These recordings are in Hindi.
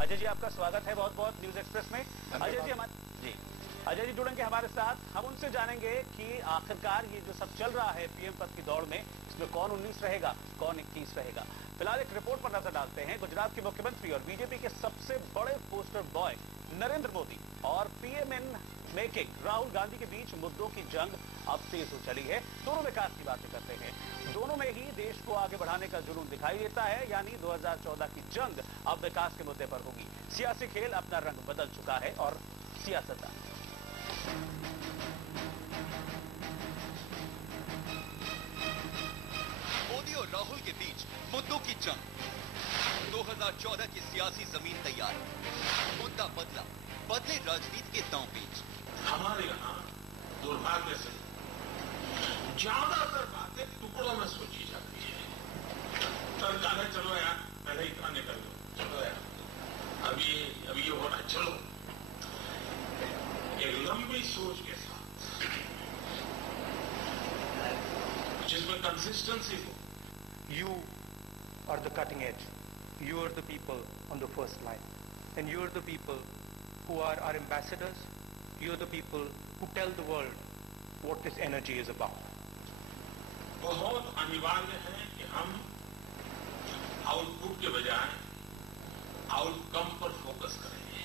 अजय जी, आपका स्वागत है बहुत बहुत न्यूज एक्सप्रेस में। अजय जी अजय जी जुड़ेंगे हमारे साथ। हम उनसे जानेंगे कि आखिरकार ये जो सब चल रहा है पीएम पद की दौड़ में, इसमें कौन 19 रहेगा, कौन 21 रहेगा। फिलहाल एक रिपोर्ट पर नजर डालते हैं। गुजरात के मुख्यमंत्री और बीजेपी के सबसे बड़े पोस्टर बॉय नरेंद्र मोदी और PM in making Rahul Gandhi के बीच मुद्दों की जंग अब तेज हो चली है। दोनों विकास की बातें करते हैं, दोनों में ही देश को आगे बढ़ाने का जुनून दिखाई देता है। यानी 2014 की जंग अब विकास के मुद्दे पर होगी। सियासी खेल अपना रंग बदल चुका है और सियासतदान मोदी और राहुल के बीच मुद्दों की जंग। 2014 की सियासी जमीन तैयार, मुद्दा बदला, बदले राजनीति के दांव पेच। हमारे यहाँ दुर्भाग्य से ज्यादातर बातें टुकड़ों में सोची जाती है। सरकार है, चलो यार पहले इतना निकल लो, चलो यार अभी ये हो रहा है, चलो। एक लंबी सोच के साथ जिसमें कंसिस्टेंसी हो। You are the cutting edge. You are the people on the first line. And you are the people who are our ambassadors. You are the people who tell the world what this energy is about. बहुत अनिवार्य है कि हम आउटपुट के बजाय आउटकम पर फोकस करेंगे।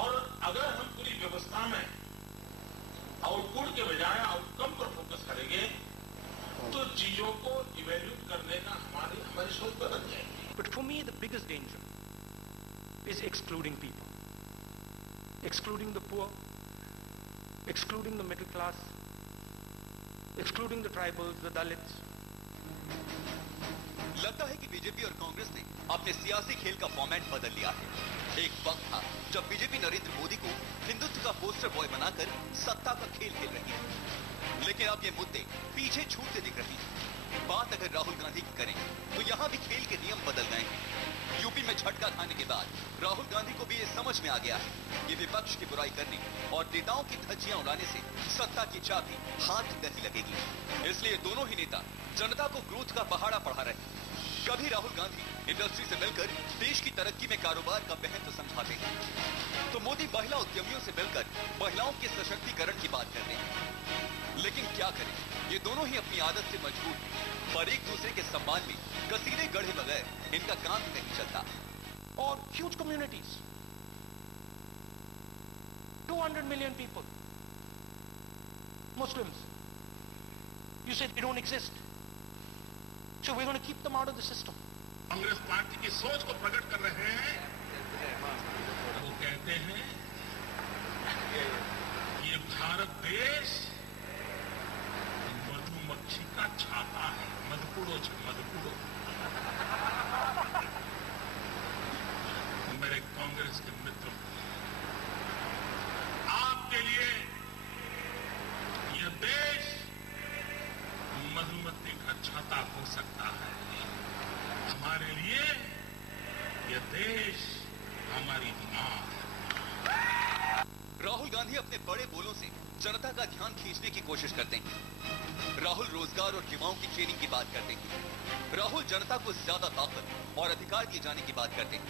और अगर हम पूरी व्यवस्था में आउटपुट के बजाय आउटकम पर फोकस करेंगे तो चीजों को इवेल्यूट करने का हमारी सोच बदल जाएगी। But for me, the biggest danger is excluding people. Excluding the poor, excluding the middle class, excluding the tribals, the Dalits. लगता है कि बीजेपी और कांग्रेस ने अपने सियासी खेल का फॉर्मेट बदल लिया है। एक वक्त था जब बीजेपी नरेंद्र मोदी को हिंदुत्व का पोस्टर बॉय बनाकर सत्ता का खेल खेल रही है, लेकिन अब ये मुद्दे पीछे छूटते दिख रही हैं। बात अगर राहुल गांधी की करें तो यहाँ भी खेल के नियम बदल गए हैं। यूपी में झटका खाने के बाद राहुल गांधी को भी ये समझ में आ गया है कि विपक्ष की बुराई करने और नेताओं की धज्जियां उड़ाने से सत्ता की चाबी हाथ नहीं लगेगी। इसलिए दोनों ही नेता जनता को ग्रोथ का पहाड़ा पढ़ा रहे हैं। कभी राहुल गांधी इंडस्ट्री से मिलकर देश की तरक्की में कारोबार का महत्व समझाते हैं, तो मोदी महिला उद्यमियों से मिलकर महिलाओं के सशक्तिकरण की बात करते हैं। लेकिन क्या करें, ये दोनों ही अपनी आदत से मजबूर हैं, पर एक दूसरे के सम्मान में कसीरे गढ़े बगैर इनका काम ही नहीं चलता। Or huge communities. 200 million people. Muslims. You said they don't exist. So we're going to keep them out of the system. Congress party की सोच को प्रकट कर रहे हैं। वो कहते हैं ये भारत देश मधुमक्खी का छाता है। मधुपुड़ो मधुपुड़ो। मेरे कांग्रेस के मित्रों, आपके लिए यह देश मधुमक्खी का छाता हो सकता है। हमारे लिए यह देश हमारी मां है। राहुल गांधी अपने बड़े बोलों से जनता का ध्यान खींचने की कोशिश करते हैं। राहुल रोजगार और युवाओं की ट्रेनिंग की बात करते हैं। राहुल जनता को ज्यादा ताकत और अधिकार दिए जाने की बात करते हैं।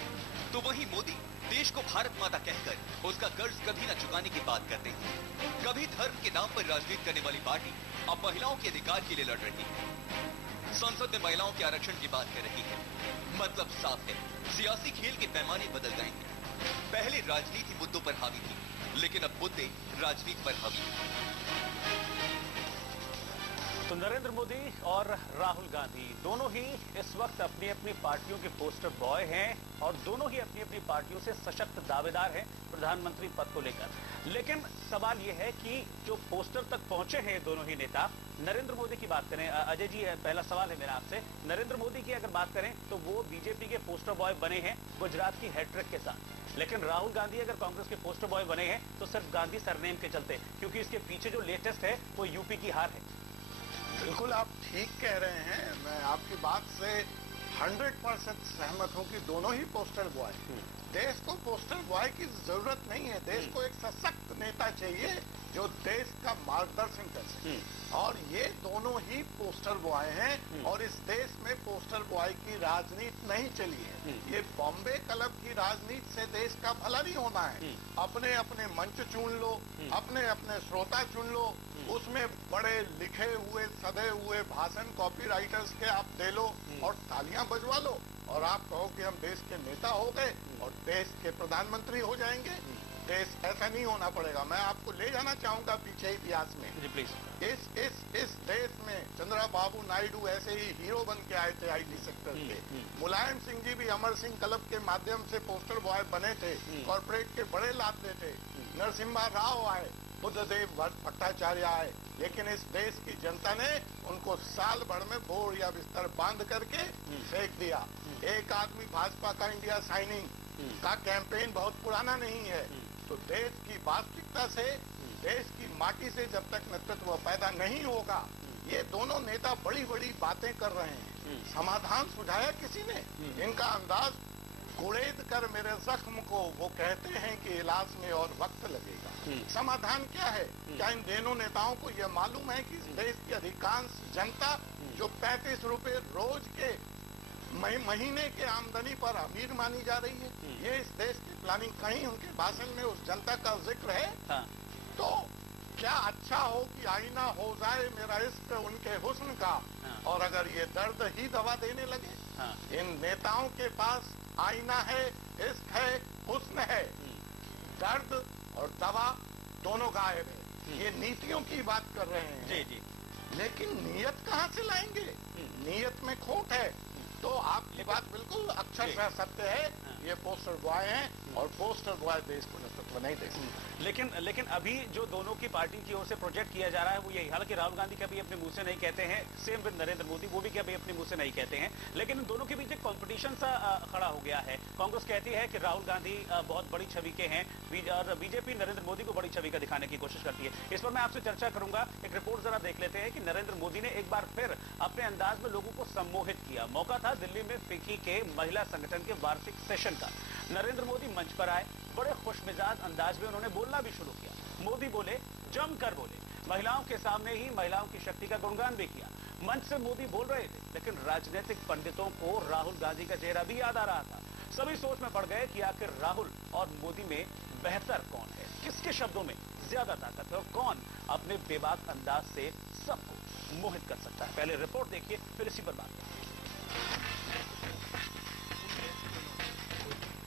तो वहीं मोदी देश को भारत माता कहकर उसका कर्ज कभी न चुकाने की बात करते हैं। कभी धर्म के नाम पर राजनीति करने वाली पार्टी अब महिलाओं के अधिकार के लिए लड़ रही है। संसद में महिलाओं के आरक्षण की बात कर रही है। मतलब साफ है, सियासी खेल के पैमाने बदल गए हैं। पहले राजनीति मुद्दों पर हावी थी, लेकिन अब मुद्दे राजनीति पर हावी हैं। तो नरेंद्र मोदी और राहुल गांधी दोनों ही इस वक्त अपनी अपनी पार्टियों के पोस्टर बॉय हैं और दोनों ही अपनी अपनी पार्टियों से सशक्त दावेदार हैं प्रधानमंत्री पद को लेकर। लेकिन सवाल यह है कि जो पोस्टर तक पहुंचे हैं दोनों ही नेता, नरेंद्र मोदी की बात करें, अजय जी पहला सवाल है मेरा आपसे। नरेंद्र मोदी की अगर बात करें तो वो बीजेपी के पोस्टर बॉय बने हैं गुजरात की हैट्रिक के साथ, लेकिन राहुल गांधी अगर कांग्रेस के पोस्टर बॉय बने हैं तो सिर्फ गांधी सरनेम के चलते, क्योंकि इसके पीछे जो लेटेस्ट है वो यूपी की हार है। बिल्कुल आप ठीक कह रहे हैं। मैं आपकी बात से 100% सहमत हूं कि दोनों ही पोस्टर बॉय। देश को पोस्टर बॉय की जरूरत नहीं है। देश को एक सशक्त नेता चाहिए जो देश का मार्गदर्शन कर सके। और ये दोनों ही पोस्टर बॉय हैं और इस देश में पोस्टर बॉय की राजनीति नहीं चली है। ये बॉम्बे क्लब की राजनीति से देश का भला नहीं होना है। अपने अपने मंच चुन लो, अपने अपने श्रोता चुन लो, उसमें बड़े लिखे हुए सधे हुए भाषण कॉपी राइटर्स के आप दे लो और तालियां बजवा लो और आप कहो कि हम देश के नेता हो गए और देश के प्रधानमंत्री हो जाएंगे। देश ऐसा नहीं होना पड़ेगा। मैं आपको ले जाना चाहूंगा पीछे इतिहास में। जी प्लीज। इस देश में चंद्रबाबू नायडू ऐसे ही हीरो बन के आए थे आईटी सेक्टर के। मुलायम सिंह जी भी अमर सिंह क्लब के माध्यम से पोस्टर बॉय बने थे, कॉर्पोरेट के बड़े लाभ थे। नरसिम्हा राव आए, बुद्धदेव भट्टाचार्य आए, लेकिन इस देश की जनता ने उनको साल भर में बोर या बिस्तर बांध करके फेंक दिया। एक आदमी भाजपा का इंडिया साइनिंग का कैंपेन बहुत पुराना नहीं है। तो देश की वास्तविकता से, देश की माटी से जब तक नेतृत्व पैदा नहीं होगा, ये दोनों नेता बड़ी बड़ी बातें कर रहे हैं। समाधान सुझाया किसी ने? इनका अंदाज कुड़ेद कर मेरे जख्म को वो कहते हैं कि इलाज में और वक्त लगेगा। समाधान क्या है? क्या इन दोनों नेताओं को यह मालूम है कि इस देश की अधिकांश जनता जो 35 रुपए रोज के महीने के आमदनी पर अमीर मानी जा रही है, ये इस देश की प्लानिंग कहीं उनके भाषण में उस जनता का जिक्र है? हाँ। तो क्या अच्छा हो कि आईना हो जाए मेरा इश्क उनके हुस्न का, और अगर ये दर्द ही दवा देने लगे। इन नेताओं के पास आईना है, इश्क है, हुस्न है, दर्द और दवा दोनों गायब है। ये नीतियों की बात कर रहे हैं। जी जी। लेकिन नीयत कहाँ से लाएंगे? नीयत में खोट है। तो आपकी बात बिल्कुल अक्षरशः सत्य है। ये पोस्टर बॉय हैं और पोस्टर बॉय देश को नेतृत्व नहीं दे सकते। लेकिन अभी जो दोनों की पार्टी की ओर से प्रोजेक्ट किया जा रहा है वो यही, हालांकि राहुल गांधी कभी अपने मुंह से नहीं कहते हैं, सेम विद नरेंद्र मोदी, वो भी कभी अपने मुंह से नहीं कहते हैं, लेकिन इन दोनों के बीच एक कॉम्पिटिशन सा खड़ा हो गया है। कांग्रेस कहती है कि राहुल गांधी बहुत बड़ी छवि के हैं और बीजेपी नरेंद्र मोदी को बड़ी छवि का दिखाने की कोशिश करती है। इस पर मैं आपसे चर्चा करूंगा। एक रिपोर्ट जरा देख लेते हैं कि नरेंद्र मोदी ने एक बार फिर अपने अंदाज में लोगों को सम्मोहित किया। मौका था दिल्ली में फिक्की के महिला संगठन के वार्षिक सेशन का। नरेंद्र मोदी मंच पर आए, बड़े खुशमिजाज अंदाज में उन्होंने बोलना भी शुरू किया। मोदी बोले, जमकर बोले, महिलाओं के सामने ही महिलाओं की शक्ति का गुणगान भी किया। मंच से मोदी बोल रहे थे, लेकिन राजनीतिक पंडितों को राहुल गांधी का चेहरा भी याद आ रहा था। सभी सोच में पड़ गए कि आखिर राहुल और मोदी में बेहतर कौन है, किसके शब्दों में ज्यादा ताकत है और कौन अपने बेबाक अंदाज से सबको मोहित कर सकता है। पहले रिपोर्ट देखिए, फिर इसी पर बात करें।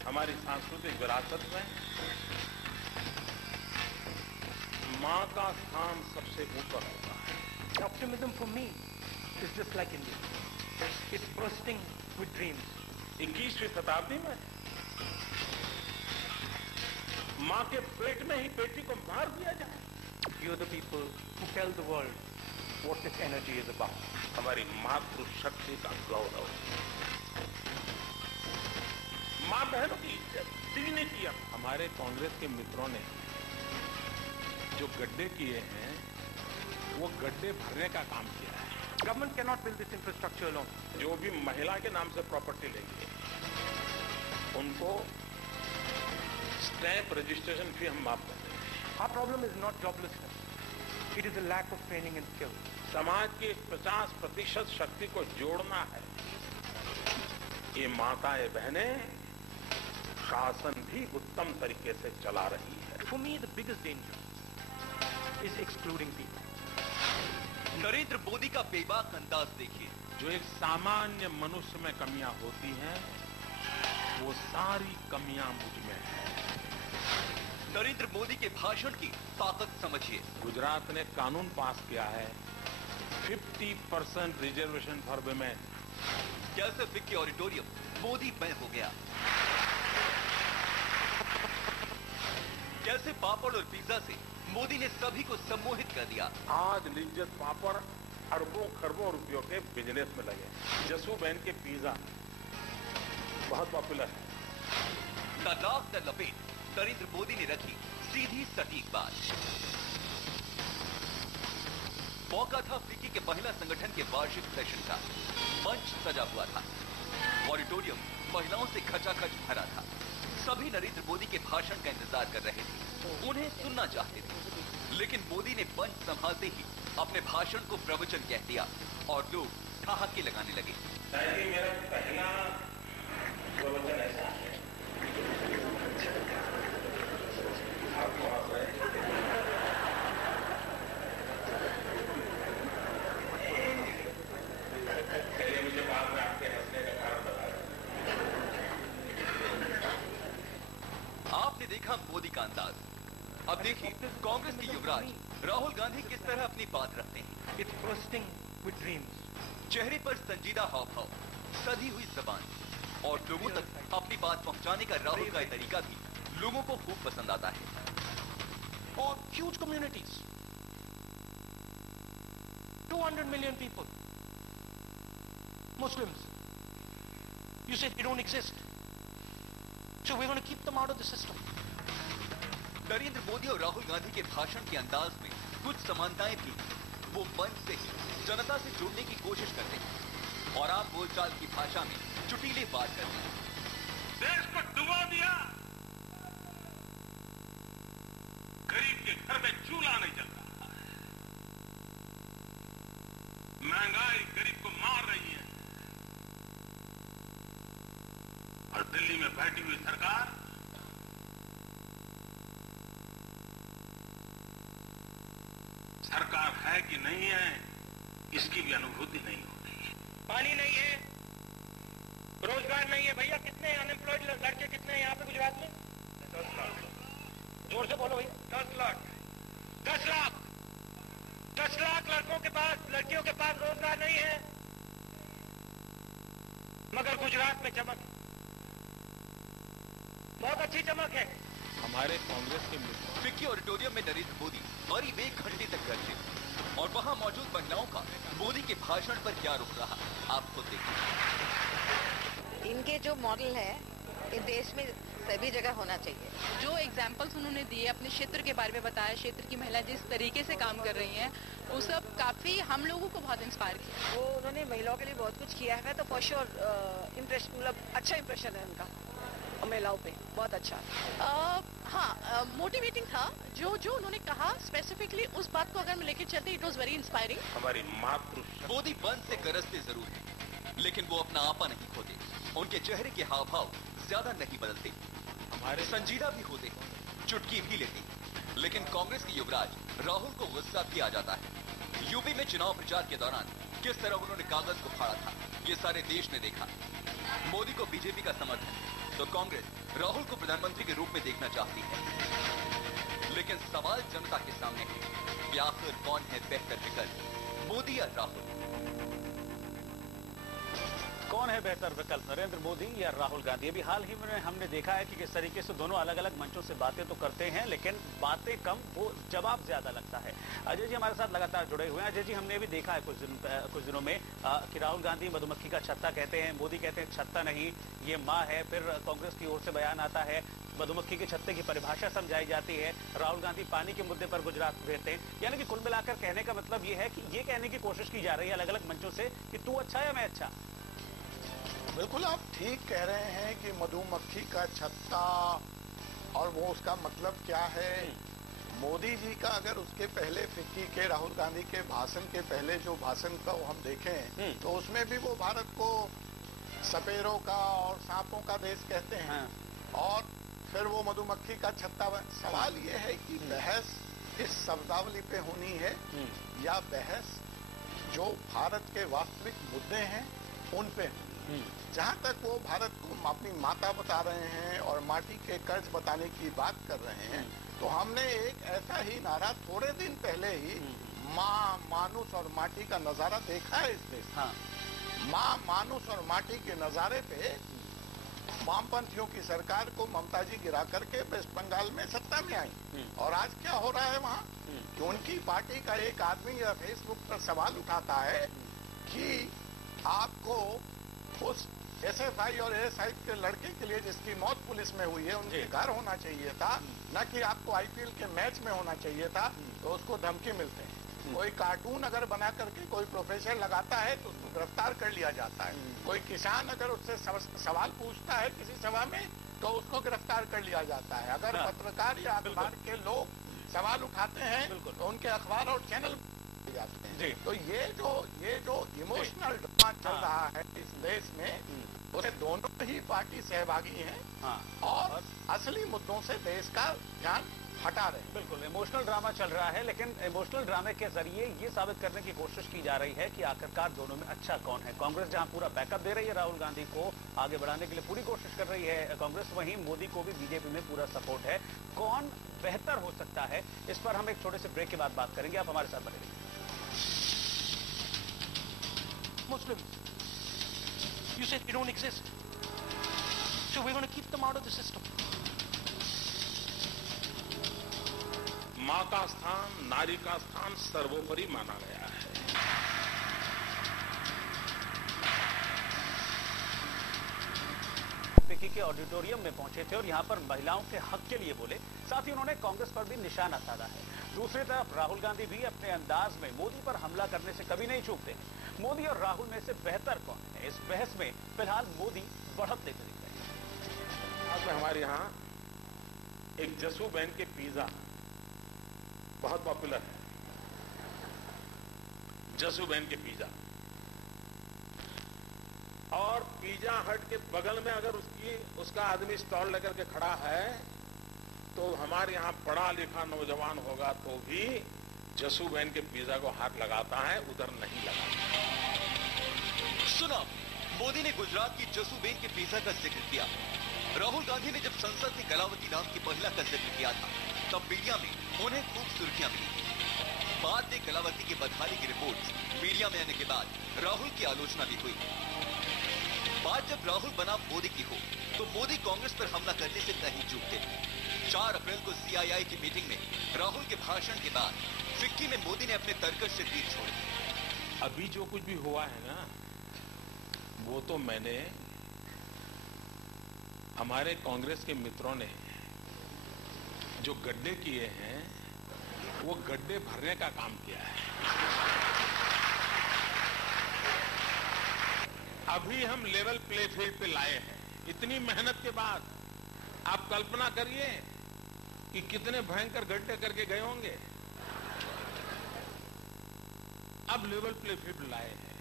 हमारी सांस्कृतिक विरासत में मां का स्थान सबसे ऊपर होता है। Optimism for me is just like India. It's bursting with dreams. 21वीं शताब्दी में मां के पेट में ही बेटी को मार दिया जाए। You're the people who tell the world what this energy is about. हमारी मातृशक्ति का गौरव, मां बहनों की इज्जत, डिग्निटी। हमारे कांग्रेस के मित्रों ने जो गड्ढे किए हैं वो गड्ढे भरने का काम किया है। Government cannot build this infrastructure alone. जो भी महिला के नाम से प्रॉपर्टी लेंगे उनको स्टैंप रजिस्ट्रेशन फी हम माफ कर देंगे। Our problem is not joblessness. It is a lack of training and skill. समाज की 50% शक्ति को जोड़ना है। ये माताएं बहनें शासन भी उत्तम तरीके से चला रही है। For me, the biggest danger is excluding people. Narendra Modi का बेबाक अंदाज देखिए। जो एक सामान्य मनुष्य में कमियां होती हैं वो सारी कमियां मुझ में है। नरेंद्र मोदी के भाषण की ताकत समझिए। गुजरात ने कानून पास किया है 50% रिजर्वेशन फॉर विमेन। कैसे फिक्की ऑडिटोरियम मोदी मय हो गया, कैसे पापड़ और पिज्जा से मोदी ने सभी को सम्मोहित कर दिया। आज लिज्जत पापड़ अरबों खरबों रुपयों के बिजनेस में लगे। जसू बहन के पिज्जा बहुत पॉपुलर है। न लाख न लपेट, नरेंद्र मोदी ने रखी सीधी सटीक बात। मौका था फिक्की के महिला संगठन के वार्षिक सेशन का। मंच सजा हुआ था, ऑडिटोरियम महिलाओं से खचाखच भरा था। सभी नरेंद्र मोदी के भाषण का इंतजार कर रहे थे। उन्हें सुनना चाहते थे। लेकिन मोदी ने मंच संभालते ही अपने भाषण को प्रवचन कह दिया और लोग ठहाके लगाने लगे। मेरा पहला प्रवचन ऐसा है, आपको पहले मुझे बाद में आपके हंसने का कारण बता रहे। आपने देखा मोदी का अंदाज, अब देखिए कांग्रेस के युवराज राहुल गांधी किस तरह अपनी बात रखते हैं। It's bursting with dreams. चेहरे पर संजीदा हाव-भाव, सधी हुई जबान और लोगों तक अपनी बात पहुंचाने का राहुल का तरीका भी लोगों को खूब पसंद आता है। Or huge communities. 200 million people. Muslims. You said they don't exist. So we're going to keep them out of the system. Narendra Modi और राहुल गांधी के भाषण के अंदाज में कुछ समानताएं भी। वो मंच से ही जनता से जुड़ने की कोशिश करते हैं और आम बोलचाल की भाषा में चुटीले बात करते हैं। देश को डुबो दिया, गरीब के घर में चूल्हा नहीं जल रहा है, महंगाई गरीब को मार रही है और दिल्ली में बैठी हुई सरकार सरकार है कि नहीं है इसकी भी अनुभूति नहीं हो रही है। पानी नहीं है, रोजगार नहीं है। भैया कितने अनएम्प्लॉयड लड़के कितने हैं यहाँ पे गुजरात में? 10 लाख। जोर से बोलो भैया। 10 लाख। 10 लाख। 10 लाख लड़कों के पास, लड़कियों के पास रोजगार नहीं है, मगर गुजरात में चमक है, बहुत अच्छी चमक है। हमारे कांग्रेस के फिक्की ऑडिटोरियम में नरेंद्र मोदी करीब 1 घंटे तक गरजे और वहां मौजूद महिलाओं का मोदी के भाषण पर क्या रुख रहा, आप खुद देखिए। इनके जो मॉडल है ये देश में सभी जगह होना चाहिए। जो एग्जाम्पल्स उन्होंने दिए, अपने क्षेत्र के बारे में बताया, क्षेत्र की महिलाएं जिस तरीके से काम कर रही हैं, वो सब काफी हम लोगों को बहुत इंस्पायर किया। वो उन्होंने महिलाओं के लिए बहुत कुछ किया है, तो फॉर श्योर इम्प्रेशन, मतलब अच्छा इम्प्रेशन है उनका महिलाओं पे, बहुत अच्छा। हाँ, मोटिवेटिंग था जो उन्होंने कहा स्पेसिफिकली, उस बात को अगर मैं लेके चलते, इट वॉज वेरी इंस्पायरिंग। हमारी मातृ मोदी बंद से गरजते जरूर हैं, लेकिन वो अपना आपा नहीं खोते। उनके चेहरे के हाव भाव ज्यादा नहीं बदलते, हमारे संजीदा भी होते, चुटकी भी लेते। लेकिन कांग्रेस के युवराज राहुल को गुस्सा भी आ जाता है। यूपी में चुनाव प्रचार के दौरान किस तरह उन्होंने कागज को फाड़ा था, ये सारे देश ने देखा। मोदी को बीजेपी का समर्थन, तो कांग्रेस राहुल को प्रधानमंत्री के रूप में देखना चाहती है। लेकिन सवाल जनता के सामने है कि आखिर कौन है बेहतर विकल्प, मोदी या राहुल? कौन है बेहतर विकल्प, नरेंद्र मोदी या राहुल गांधी? अभी हाल ही में हमने देखा है कि किस तरीके से दोनों अलग अलग मंचों से बातें तो करते हैं, लेकिन बातें कम, वो जवाब ज्यादा लगता है। अजय जी हमारे साथ लगातार जुड़े हुए हैं। अजय जी, हमने भी देखा है कुछ दिनों में कि राहुल गांधी मधुमक्खी का छत्ता कहते हैं, मोदी कहते हैं छत्ता नहीं, ये माँ है। फिर कांग्रेस की ओर से बयान आता है, मधुमक्खी के छत्ते की परिभाषा समझाई जाती है। राहुल गांधी पानी के मुद्दे पर गुजरात भेजते हैं। यानी कि कुल मिलाकर कहने का मतलब ये है कि ये कहने की कोशिश की जा रही है अलग अलग मंचों से कि तू अच्छा या मैं अच्छा। बिल्कुल आप ठीक कह रहे हैं कि मधुमक्खी का छत्ता, और वो उसका मतलब क्या है। मोदी जी का अगर उसके पहले फिक्की के, राहुल गांधी के भाषण के पहले जो भाषण का हम देखें तो उसमें भी वो भारत को सपेरों का और सांपों का देश कहते हैं। और फिर वो मधुमक्खी का छत्ता। सवाल ये है कि बहस इस शब्दावली पे होनी है या बहस जो भारत के वास्तविक मुद्दे हैं उन पे। जहां तक वो भारत को अपनी माता बता रहे हैं और माटी के कर्ज बताने की बात कर रहे हैं, तो हमने एक ऐसा ही नारा थोड़े दिन पहले ही माँ, मानुष और माटी का नजारा देखा है इस देश में। माँ, मानुष और माटी के नजारे पे वामपंथियों की सरकार को ममता जी गिरा करके वेस्ट बंगाल में सत्ता में आई। और आज क्या हो रहा है वहाँ कि उनकी पार्टी का एक आदमी या फेसबुक पर सवाल उठाता है कि आपको उस SFI और ASI के लड़के के लिए जिसकी मौत पुलिस में हुई है उनके घर होना चाहिए था, न कि आपको IPL के मैच में होना चाहिए था। तो उसको धमकी मिलते हैं। कोई कार्टून अगर बना करके कोई प्रोफेसर लगाता है तो उसको गिरफ्तार कर लिया जाता है। कोई किसान अगर उससे सवाल पूछता है किसी सभा में तो उसको गिरफ्तार कर लिया जाता है। अगर पत्रकार या अखबार के लोग सवाल उठाते हैं तो उनके अखबार और चैनल जाते हैं। तो ये जो इमोशनल ड्रामा चल रहा है इस देश में, उसमें दोनों ही पार्टी सहभागी हैं और असली मुद्दों से देश का ध्यान हटा रहे हैं। बिल्कुल इमोशनल ड्रामा चल रहा है, लेकिन इमोशनल ड्रामे के जरिए ये साबित करने की कोशिश की जा रही है कि आखिरकार दोनों में अच्छा कौन है। कांग्रेस जहां पूरा बैकअप दे रही है राहुल गांधी को आगे बढ़ाने के लिए पूरी कोशिश कर रही है कांग्रेस, वहीं मोदी को भी बीजेपी में पूरा सपोर्ट है। कौन बेहतर हो सकता है, इस पर हम एक छोटे से ब्रेक के बाद बात करेंगे। आप हमारे साथ बने रहिए। Muslims, you said we don't exist, so we're going to keep them out of the system. माँ का स्थान, नारी का स्थान सर्वोपरि माना गया है। पिकी के ऑडिटोरियम में पहुंचे थे और यहां पर महिलाओं के हक के लिए बोले। साथ ही उन्होंने कांग्रेस पर भी निशाना साधा है। दूसरी तरफ राहुल गांधी भी अपने अंदाज में मोदी पर हमला करने से कभी नहीं चूकते हैं। मोदी और राहुल में से बेहतर कौन है, इस बहस में फिलहाल मोदी बढ़त देते दिख रहे हैं। आज में हमारे यहाँ एक जसू बहन के पिज्जा बहुत पॉपुलर है। जसू बहन के पिज्जा, और पिज्जा हट के बगल में अगर उसका आदमी स्टॉल लेकर के खड़ा है तो हमारे यहाँ पढ़ा लिखा नौजवान होगा तो भी जसू बहन के पिज्जा को हाथ लगाता है, उधर नहीं लगाता। सुना, मोदी ने गुजरात की जसूबेन के पिज्जा का जिक्र किया। राहुल गांधी ने जब संसद में कलावती नाम की महिला का जिक्र किया था तब मीडिया में उन्हें खूब सुर्खियां मिली। बाद में कलावती की बदहाली की रिपोर्ट मीडिया में आने के बाद राहुल की आलोचना भी हुई। बात जब राहुल बनाम मोदी की हो तो मोदी कांग्रेस पर हमला करने से नहीं चूकते। 4 अप्रैल को सीआईआई की मीटिंग में राहुल के भाषण के बाद फिक्की में मोदी ने अपने तर्कश से तीर छोड़े। अभी जो कुछ भी हुआ है ना, वो तो मैंने हमारे कांग्रेस के मित्रों ने जो गड्ढे किए हैं वो गड्ढे भरने का काम किया है। अभी हम लेवल प्ले फील्ड पे लाए हैं। इतनी मेहनत के बाद आप कल्पना करिए कि कितने भयंकर गड्ढे करके गए होंगे। अब लेवल प्ले फील्ड लाए हैं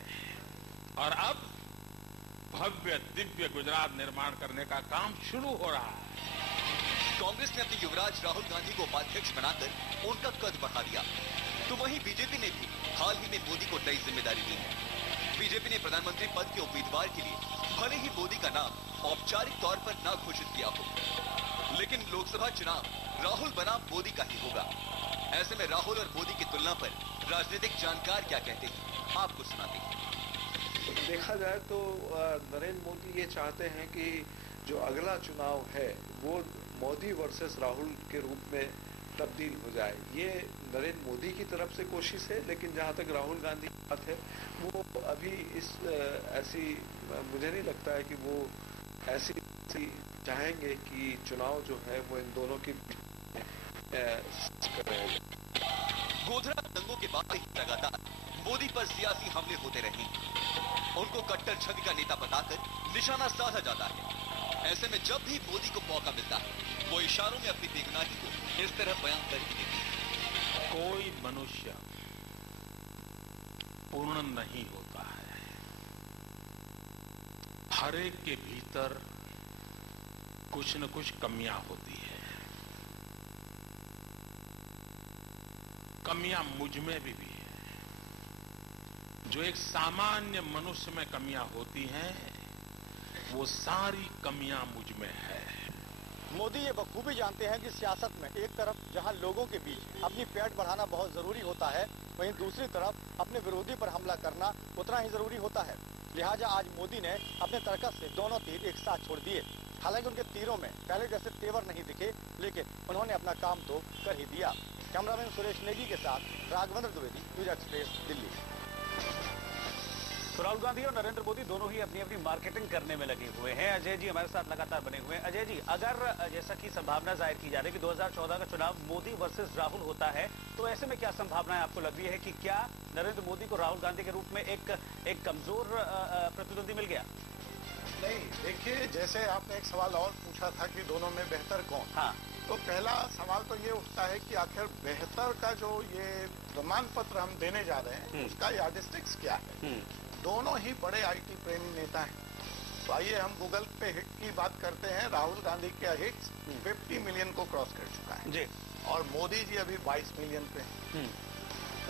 और अब भव्य दिव्य गुजरात निर्माण करने का काम शुरू हो रहा है। कांग्रेस ने अपने युवराज राहुल गांधी को उपाध्यक्ष बनाकर उनका कद बढ़ा दिया, तो वहीं बीजेपी ने भी हाल ही में मोदी को नई जिम्मेदारी दी है। बीजेपी ने प्रधानमंत्री पद के उम्मीदवार के लिए भले ही मोदी का नाम औपचारिक तौर पर न घोषित किया हो, लेकिन लोकसभा चुनाव राहुल बनाम मोदी का ही होगा। ऐसे में राहुल और मोदी की तुलना पर राजनीतिक जानकार क्या कहते हैं, आपको सुनाते हैं। देखा जाए तो नरेंद्र मोदी ये चाहते हैं कि जो अगला चुनाव है वो मोदी वर्सेस राहुल के रूप में तब्दील हो जाए। ये नरेंद्र मोदी की तरफ से कोशिश है, लेकिन जहां तक राहुल गांधी की बात है वो अभी ऐसी मुझे नहीं लगता है कि वो ऐसी चाहेंगे कि चुनाव जो है वो इन दोनों की गोधरा दंगों के बाद ही लगातार मोदी पर सियासी हमले होते रहे। उनको कट्टर छवि का नेता बताकर निशाना साधा जाता है। ऐसे में जब भी मोदी को मौका मिलता है वो इशारों में अपनी बेगुनाही को इस तरह बयान कर ही देती है। कोई मनुष्य पूर्ण नहीं होता है। हर एक के भीतर कुछ न कुछ कमियां होती है। कमियां मुझ में भी है। जो एक सामान्य मनुष्य में कमियां होती हैं वो सारी कमियां मुझ में है। मोदी ये बखूबी जानते हैं कि सियासत में एक तरफ जहां लोगों के बीच अपनी पैठ बढ़ाना बहुत जरूरी होता है, वहीं दूसरी तरफ अपने विरोधी पर हमला करना उतना ही जरूरी होता है। लिहाजा आज मोदी ने अपने तर्कस से दोनों तीर एक साथ छोड़ दिए। हालांकि उनके तीरों में पहले जैसे तेवर नहीं दिखे, लेकिन उन्होंने अपना काम तो कर ही दिया। कैमरामैन सुरेश नेगी के साथ राघवेंद्र द्विवेदी, न्यूज एक्सप्रेस, दिल्ली। तो राहुल गांधी और नरेंद्र मोदी दोनों ही अपनी अपनी मार्केटिंग करने में लगे हुए हैं। अजय जी हमारे साथ लगातार बने हुए हैं। अजय जी, अगर जैसा कि संभावना जाहिर की जा रही है कि 2014 का चुनाव मोदी वर्सेस राहुल होता है, तो ऐसे में क्या संभावनाएं आपको लग रही है कि क्या नरेंद्र मोदी को राहुल गांधी के रूप में एक कमजोर प्रतिद्वंदी मिल गया? नहीं, देखिए, जैसे आपने एक सवाल और पूछा था कि दोनों में बेहतर कौन। हाँ। तो पहला सवाल तो ये उठता है कि आखिर बेहतर का जो ये प्रमाण पत्र हम देने जा रहे हैं उसका यार्डस्टिक्स क्या है। दोनों ही बड़े आईटी प्रेमी नेता हैं। तो आइए हम गूगल पे हिट की बात करते हैं। राहुल गांधी के हिट्स 50 मिलियन को क्रॉस कर चुका है जी, और मोदी जी अभी 22 मिलियन पे हैं।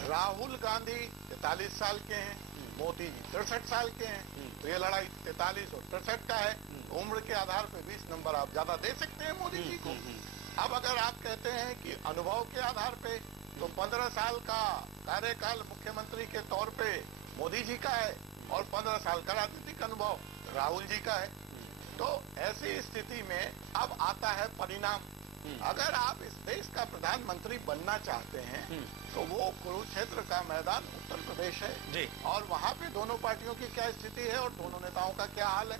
राहुल गांधी 43 साल के हैं, मोदी जी 63 साल के हैं। तो ये लड़ाई 43 और 63 का है। उम्र के आधार पे 20 नंबर आप ज्यादा दे सकते हैं मोदी जी को। अब अगर आप कहते हैं कि अनुभव के आधार पे, तो 15 साल का कार्यकाल मुख्यमंत्री के तौर पे मोदी जी का है और 15 साल का राजनीतिक अनुभव राहुल जी का है। तो ऐसी स्थिति में अब आता है परिणाम। अगर आप इस देश का प्रधानमंत्री बनना चाहते हैं तो वो कुरुक्षेत्र का मैदान उत्तर प्रदेश है जी, और वहाँ पे दोनों पार्टियों की क्या स्थिति है और दोनों नेताओं का क्या हाल है।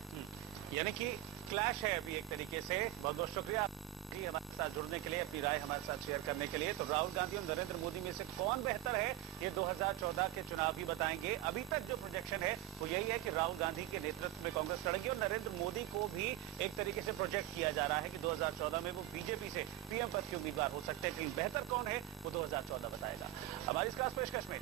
यानी कि क्लैश है अभी एक तरीके से। बहुत बहुत शुक्रिया जी हमारे साथ जुड़ने के लिए, अपनी राय हमारे साथ शेयर करने के लिए। तो राहुल गांधी और नरेंद्र मोदी में से कौन बेहतर है ये 2014 के चुनाव ही बताएंगे। अभी तक जो प्रोजेक्शन है वो यही है कि राहुल गांधी के नेतृत्व में कांग्रेस लड़ेगी और नरेंद्र मोदी को भी एक तरीके से प्रोजेक्ट किया जा रहा है कि 2014 में वो बीजेपी से पीएम पद के उम्मीदवार हो सकते हैं। लेकिन बेहतर कौन है वो 2014 बताएगा। हमारी इस खास पेशकश में